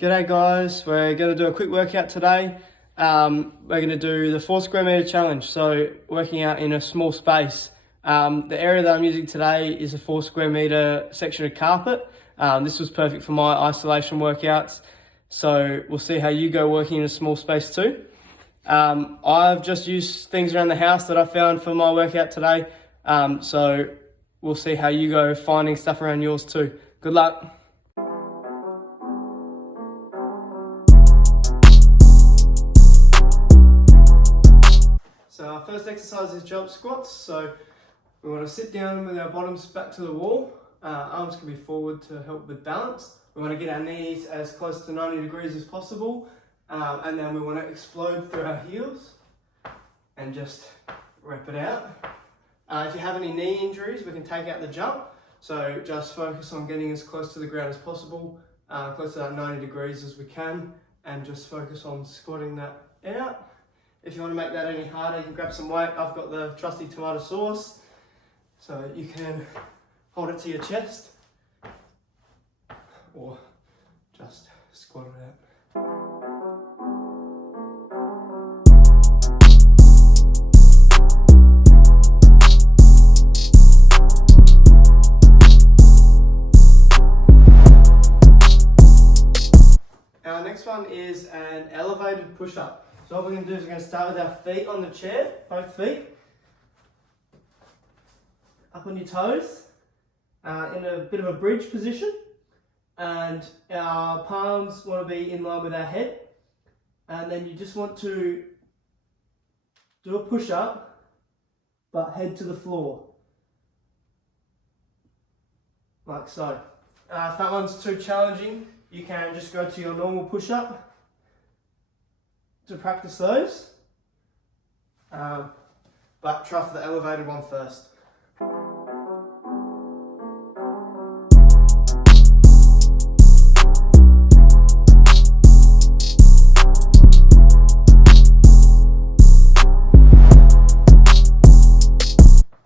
G'day guys, we're going to do a quick workout today. We're going to do the 4 square metre challenge, so working out in a small space. The area that I'm using today is a 4 square metre section of carpet. This was perfect for my isolation workouts, so we'll see how you go working in a small space too. I've just used things around the house that I found for my workout today, so we'll see how you go finding stuff around yours too. Good luck. So our first exercise is jump squats. So we want to sit down with our bottoms back to the wall. Arms can be forward to help with balance. We want to get our knees as close to 90 degrees as possible. And then we want to explode through our heels and just rep it out. If you have any knee injuries, we can take out the jump. So just focus on getting as close to the ground as possible, close to that 90 degrees as we can, and just focus on squatting that out. If you want to make that any harder, you can grab some weight. I've got the trusty tomato sauce, so you can hold it to your chest or just squat it out. Our next one is an elevated push-up. So what we're going to do is we're going to start with our feet on the chair, both feet, up on your toes, in a bit of a bridge position, and our palms want to be in line with our head, and then you just want to do a push-up, but head to the floor, like so. If that one's too challenging, you can just go to your normal push-up to practice those, but try for the elevated one first.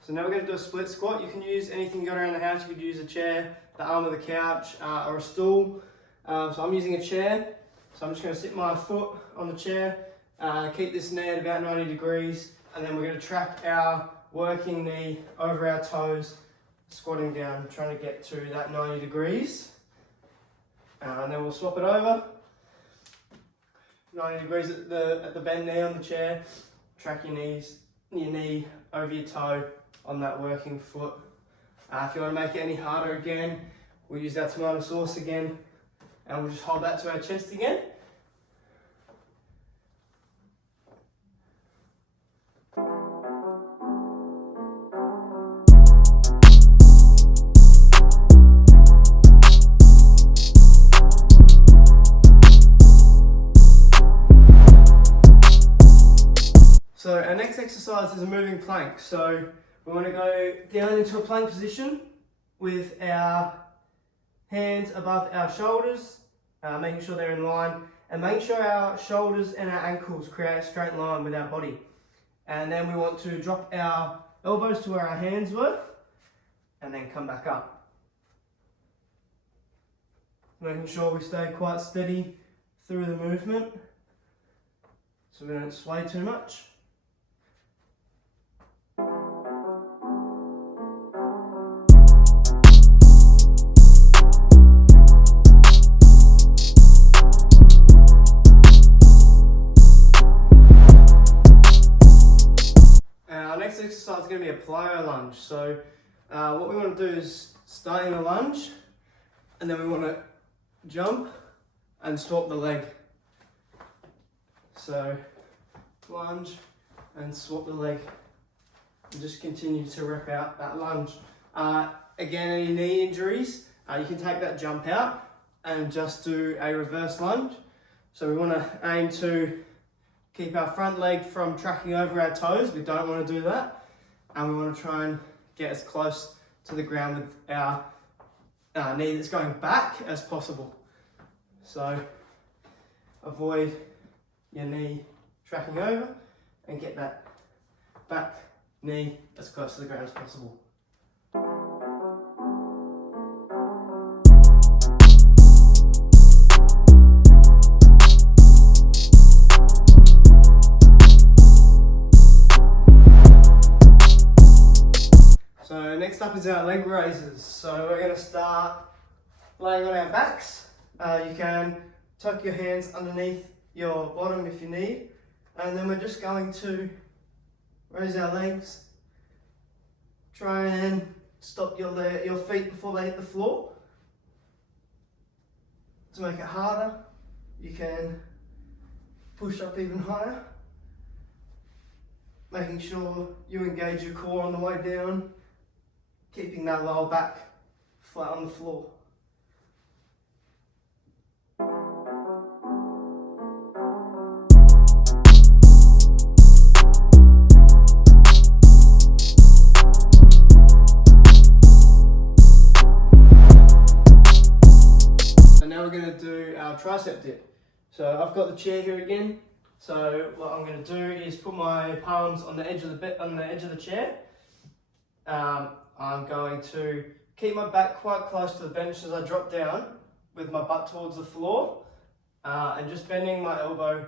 So now we're going to do a split squat. You can use anything you got around the house. You could use a chair, the arm of the couch, or a stool. So I'm using a chair. So I'm just going to sit my foot on the chair, keep this knee at about 90 degrees, and then we're going to track our working knee over our toes, squatting down, trying to get to that 90 degrees. And then we'll swap it over. 90 degrees at the bend knee on the chair. Track your knee over your toe on that working foot. If you want to make it any harder again, we'll use our tomato sauce again. And we'll just hold that to our chest again. So our next exercise is a moving plank. So we want to go down into a plank position with our hands above our shoulders, making sure they're in line, and make sure our shoulders and our ankles create a straight line with our body. And then we want to drop our elbows to where our hands were, and then come back up. Making sure we stay quite steady through the movement, so we don't sway too much. Exercise is going to be a plyo lunge. So what we want to do is start in a lunge, and then we want to jump and swap the leg. So lunge and swap the leg, and just continue to rep out that lunge. Again, any knee injuries, you can take that jump out and just do a reverse lunge. So we want to aim to keep our front leg from tracking over our toes. We don't want to do that. And we want to try and get as close to the ground with our knee that's going back as possible. So avoid your knee tracking over and get that back knee as close to the ground as possible. up is our leg raises. So we're going to start laying on our backs. You can tuck your hands underneath your bottom if you need, and then we're just going to raise our legs. Try and stop your feet before they hit the floor. To make it harder, you can push up even higher, making sure you engage your core on the way down, keeping that lower back flat on the floor. So now we're going to do our tricep dip. So I've got the chair here again. So what I'm going to do is put my palms on the edge of the chair. I'm going to keep my back quite close to the bench as I drop down with my butt towards the floor, and just bending my elbow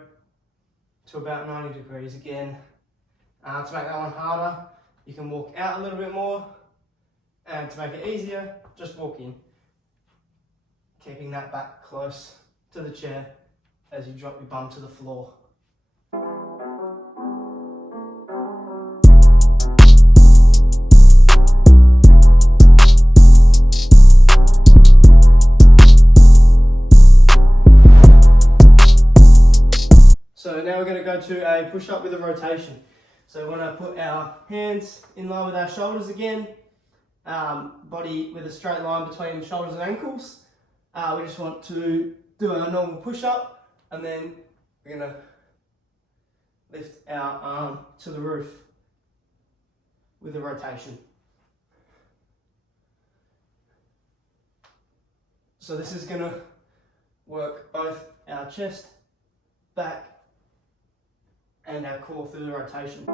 to about 90 degrees again. To make that one harder, you can walk out a little bit more, and to make it easier, just walk in, keeping that back close to the chair as you drop your bum to the floor. So now we're going to go to a push-up with a rotation. So we're going to put our hands in line with our shoulders again, body with a straight line between shoulders and ankles. We just want to do our normal push-up, and then we're going to lift our arm to the roof with a rotation. So this is going to work both our chest, back, and our core through the rotation.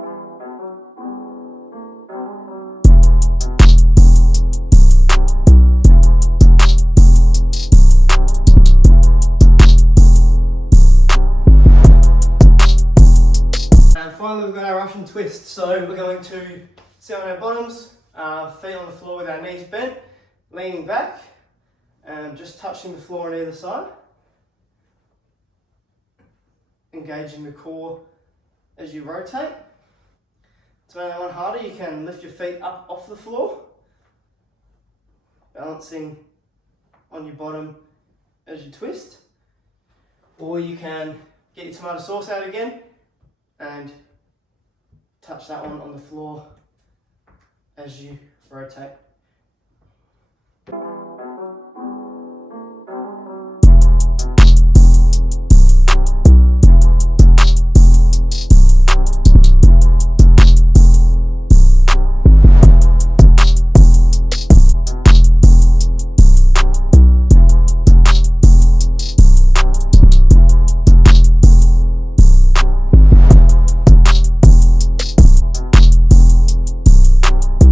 And finally we've got our Russian twist. So we're going to sit on our bottoms, feet on the floor with our knees bent, leaning back, and just touching the floor on either side. Engaging the core as you rotate. To make that one harder, you can lift your feet up off the floor, balancing on your bottom as you twist. Or you can get your tomato sauce out again and touch that one on the floor as you rotate.